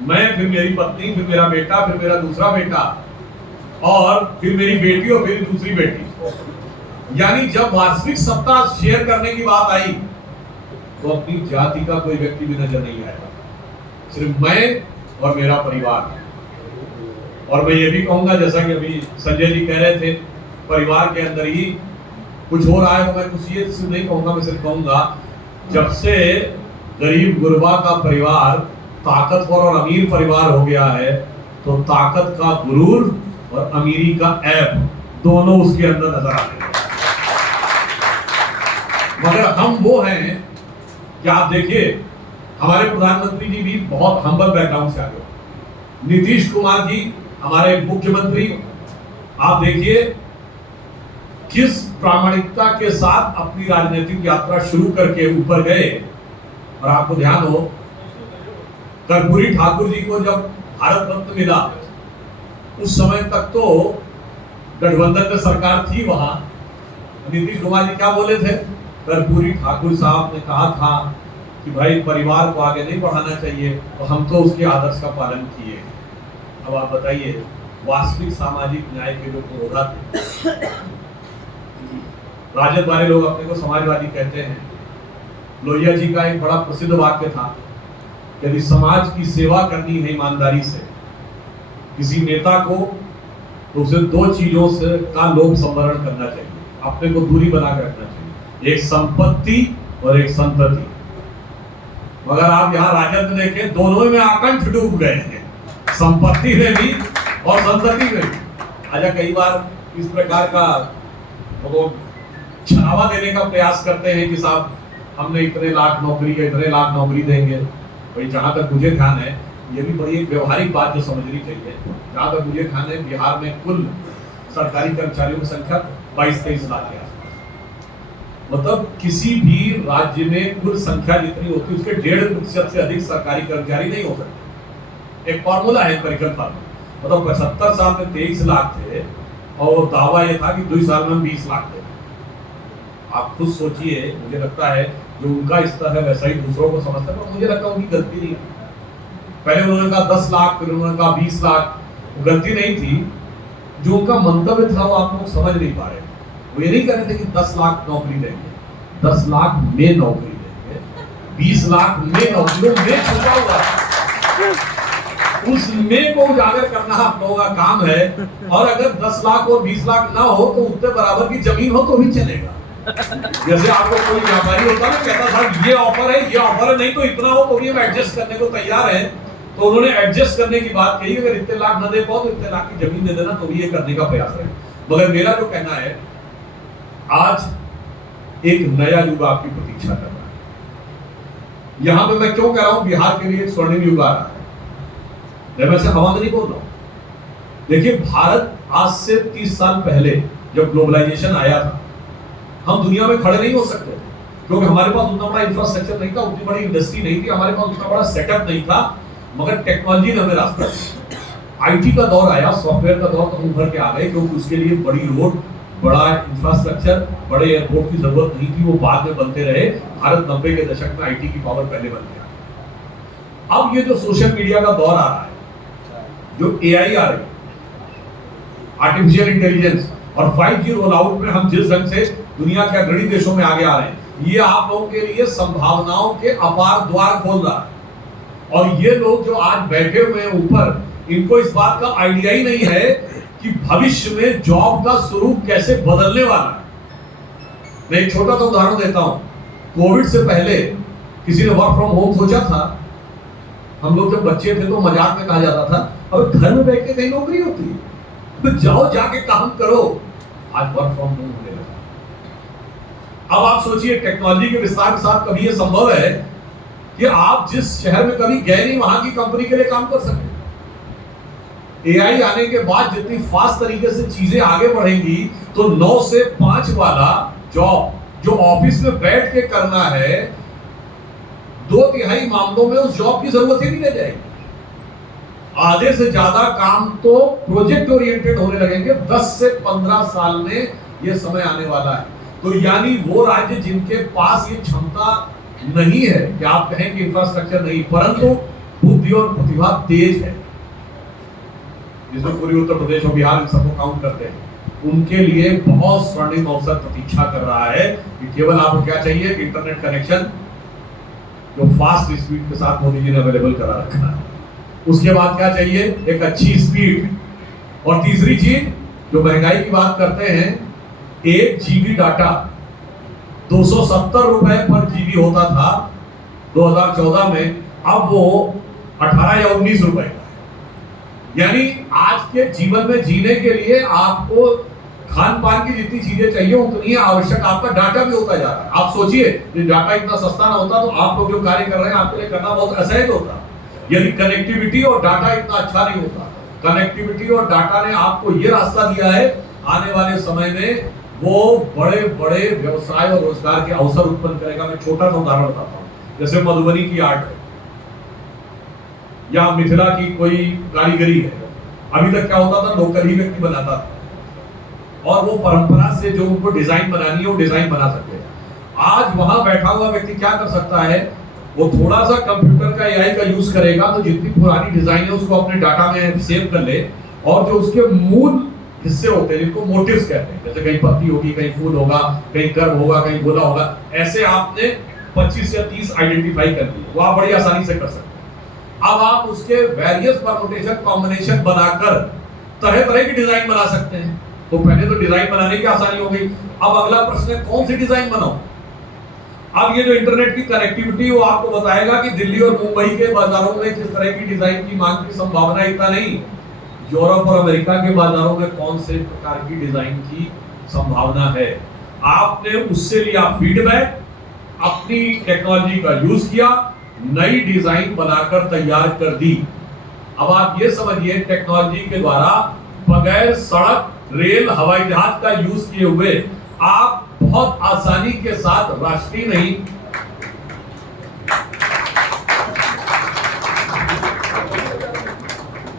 मैं, फिर मेरी पत्नी, फिर मेरा बेटा, फिर मेरा दूसरा बेटा, और फिर मेरी बेटी, और फिर दूसरी बेटी। यानी जब वास्तविक सत्ता शेयर करने की बात आई तो अपनी जाति का कोई व्यक्ति भी नजर नहीं आएगा, सिर्फ मैं और मेरा परिवार। और मैं ये भी कहूंगा, जैसा कि अभी संजय जी कह रहे थे, परिवार के अंदर ही कुछ हो रहा है, तो मैं कुछ ये सिर्फ नहीं कहूंगा, मैं सिर्फ कहूंगा जब से गरीब गुरबा का परिवार ताकतवर और अमीर परिवार हो गया है, तो ताकत का गुरूर और अमीरी का ऐब दोनों उसके अंदर नजर आते हैं। मगर हम वो हैं कि आप देखिए, हमारे प्रधानमंत्री जी भी बहुत हम्बल बैकग्राउंड से आए। नीतीश कुमार जी हमारे मुख्यमंत्री, आप देखिए किस प्रामाणिकता के साथ अपनी राजनीतिक यात्रा शुरू करके ऊपर गए। और आपको ध्यान हो, कर्पूरी ठाकुर जी को जब भारत रत्न मिला, उस समय तक तो गठबंधन में सरकार थी वहां। नीतीश कुमार जी क्या बोले थे? कर्पूरी ठाकुर साहब ने कहा था कि भाई परिवार को आगे नहीं बढ़ाना चाहिए, तो हम तो उसके आदर्श का पालन किए। अब आप बताइए, वास्तविक सामाजिक न्याय के जो पुरोधा थे, राजद वाले लोग अपने को समाजवादी कहते हैं। लोहिया जी का एक बड़ा प्रसिद्ध वाक्य था, यदि समाज की सेवा करनी है ईमानदारी से किसी नेता को, तो उसे दो चीजों से का लोभ संवरण करना चाहिए, अपने को दूरी बनाकर रखना चाहिए, एक संपत्ति और एक संतति। मगर आप यहाँ राजद में देखें, दोनों में आकंठ डूब गए हैं, संपत्ति में भी और संतति में भी। अच्छा, कई बार इस प्रकार का वो छलावा देने का प्रयास करते हैं कि साहब हमने इतने लाख नौकरी या इतने लाख नौकरी देंगे। भाई जहां तक मुझे ध्यान है, ये भी बड़ी एक व्यवहारिक बात जो समझनी चाहिए। जहां तक मुझे ध्यान है, बिहार में कुल सरकारी कर्मचारियों की संख्या 22-23 लाख के आसपास। मतलब किसी भी राज्य में कुल संख्या जितनी होती है उसके 1.5% से अधिक सरकारी कर्मचारी नहीं हो सकते। एक फॉर्मूला है, परिकल फॉर्मूला। मतलब 75 साल में 23 लाख थे, और दावा यह था कि 2 साल में 20 लाख थे। आप खुद सोचिए, मुझे लगता है जो उनका स्तर है वैसा ही दूसरों को समझता है, पर मुझे लगता है उनकी गलती नहीं। पहले उन्होंने कहा 10 लाख, फिर उन्होंने कहा 20 लाख। गलती नहीं थी, जो उनका मंतव्य था वो आप लोग समझ नहीं पा रहे। वो ये नहीं कह रहे थे कि 10 लाख नौकरी देंगे, 10 लाख में नौकरी देंगे, 20 लाख में नौकरी में छुपा हुआ है। उस में को उजागर करना आप लोगों का काम है। और अगर 10 लाख और 20 लाख ना हो तो उतने बराबर की जमीन हो तो भी चलेगा। जैसे आपको कोई व्यापारी होता है, कहता था ये ऑफर है, ये ऑफर है, नहीं तो इतना हो तो भी हम एडजस्ट करने को तैयार हैं। तो उन्होंने एडजस्ट करने की बात कही, अगर इतने लाख न दे पाओ तो इतने लाख की जमीन दे देना, तो भी ये करने का प्रयास है। मगर मेरा जो कहना है, आज एक नया युग आपकी प्रतीक्षा कर रहा है। यहां पे मैं क्यों कह रहा हूं बिहार के लिए एक स्वर्णिम युग आ रहा है, मैं से हवा में नहीं बोल रहा हूं। देखिए, भारत आज से 30 साल पहले जब ग्लोबलाइजेशन आया था, हम दुनिया में खड़े नहीं हो सकते, क्योंकि हमारे पास उतना बड़ा इंफ्रास्ट्रक्चर नहीं था, उतनी बड़ी इंडस्ट्री नहीं थी, हमारे पास उतना बड़ा सेटअप नहीं था। मगर टेक्नोलॉजी ने हमें रास्ता दिया। आईटी का दौर आया, सॉफ्टवेयर का दौर, तो हम उभर के आ गए, क्योंकि उसके लिए बड़ी रोड, बड़ा इंफ्रास्ट्रक्चर, बड़े एयरपोर्ट की जरूरत नहीं थी, वो बाद में बनते रहे। भारत 90 के दशक में आईटी की पावर पहले बन गया। अब ये जो सोशल मीडिया का दौर आ रहा है, जो एआई आ रही है, आर्टिफिशियल इंटेलिजेंस, और 5G रोल आउट में हम जिस ढंग से दुनिया के अग्रणी देशों में आगे आ रहे हैं, ये आप लोगों के लिए संभावनाओं के अपार द्वार खोल रहा है। और ये लोग जो आज बैठे हुए हैं ऊपर, इनको इस बात का आइडिया ही नहीं है कि भविष्य में जॉब का स्वरूप कैसे बदलने वाला है। मैं एक छोटा सा उदाहरण देता हूं। कोविड से पहले किसी ने वर्क फ्रॉम होम सोचा था? हम लोग जब बच्चे थे तो मजाक में कहा जाता था, अब घर में बैठ के कहीं नौकरी होती है, तो जाओ जाके काम करो। आज वर्क फ्रॉम होम होने लगा। अब आप सोचिए, टेक्नोलॉजी के विस्तार के साथ कभी यह संभव है कि आप जिस शहर में कभी गए नहीं, वहां की कंपनी के लिए काम कर सके। एआई आने के बाद जितनी फास्ट तरीके से चीजें आगे बढ़ेंगी, तो 9 से 5 वाला जॉब जो ऑफिस में बैठ के करना है, 2/3 मामलों में उस जॉब की जरूरत ही नहीं रह जाएगी। आधे से ज्यादा काम तो प्रोजेक्ट ओरिएंटेड होने लगेंगे। 10 से 15 साल में यह समय आने वाला है। तो यानी वो राज्य जिनके पास ये क्षमता नहीं है कि आप कहें कि इंफ्रास्ट्रक्चर नहीं, परंतु बुद्धि और प्रतिभा तेज है, जिसमें पूरी उत्तर प्रदेश और बिहार इन सबको काउंट करते हैं, उनके लिए बहुत स्वर्णिम अवसर प्रतीक्षा कर रहा है कि केवल आपको क्या चाहिए कि इंटरनेट कनेक्शन जो फास्ट स्पीड के साथ मोदी जी ने अवेलेबल करा रखा है। उसके बाद क्या चाहिए, एक अच्छी स्पीड, और तीसरी चीज जो महंगाई की बात करते हैं, 1 GB डाटा 270 रुपए पर जीबी होता था 2014 में, अब वो 18 या 19 रुपए का है। यानी आज के जीवन में जीने के लिए आपको खान पान की जितनी चीजें चाहिए उतनी आवश्यक आपका डाटा भी होता जा रहा है। आप सोचिए, डाटा इतना सस्ता ना होता तो आप लोग जो कार्य कर रहे हैं आपके लिए करना बहुत असहज होता। यदि कनेक्टिविटी और डाटा इतना अच्छा नहीं होता, कनेक्टिविटी और डाटा ने आपको ये रास्ता दिया है, आने वाले समय में वो बड़े बड़े व्यवसाय और रोजगार के अवसर उत्पन्न करेगा। मैं छोटा सा उदाहरण बताता हूँ, जैसे मधुबनी की आर्ट है या मिथिला की कोई कारीगरी है। अभी तक क्या होता था, लोकल ही व्यक्ति बनाता था और वो परंपरा से जो उनको डिजाइन बनानी है वो डिजाइन बना सकते हैं। आज वहां बैठा हुआ व्यक्ति क्या कर सकता है, वो थोड़ा सा कंप्यूटर का एआई का यूज करेगा तो जितनी पुरानी डिजाइन है उसको अपने डाटा में सेव कर ले, और जो उसके मूल हिस्से होते हैं जिनको मोटिव्स कहते हैं, जैसे कहीं पत्ती होगी, कहीं फूल होगा, कहीं कर्व होगा, कहीं गोला होगा, ऐसे आपने 25 या 30 आइडेंटिफाई कर दिए, वो आप बड़ी आसानी से कर सकते हैं। अब आप उसके वेरियस परमुटेशन कॉम्बिनेशन बनाकर तरह तरह की डिजाइन बना सकते हैं। तो पहले तो डिजाइन बनाने की आसानी हो गई, अब अगला प्रश्न है कौन सी डिजाइन बनाओ। अब ये जो इंटरनेट की कनेक्टिविटी वो आपको बताएगा कि दिल्ली और मुंबई के बाजारों में किस तरह की डिजाइन की मांग की संभावना, इतना नहीं यूरोप और अमेरिका के बाजारों में कौन से प्रकार की डिजाइन की संभावना है। आपने उससे लिया फीडबैक, अपनी टेक्नोलॉजी का यूज किया, नई डिजाइन बनाकर तैयार कर दी। अब आप ये समझिए, टेक्नोलॉजी के द्वारा बगैर सड़क, रेल, हवाई जहाज का यूज किए हुए आप बहुत आसानी के साथ राष्ट्रीय नहीं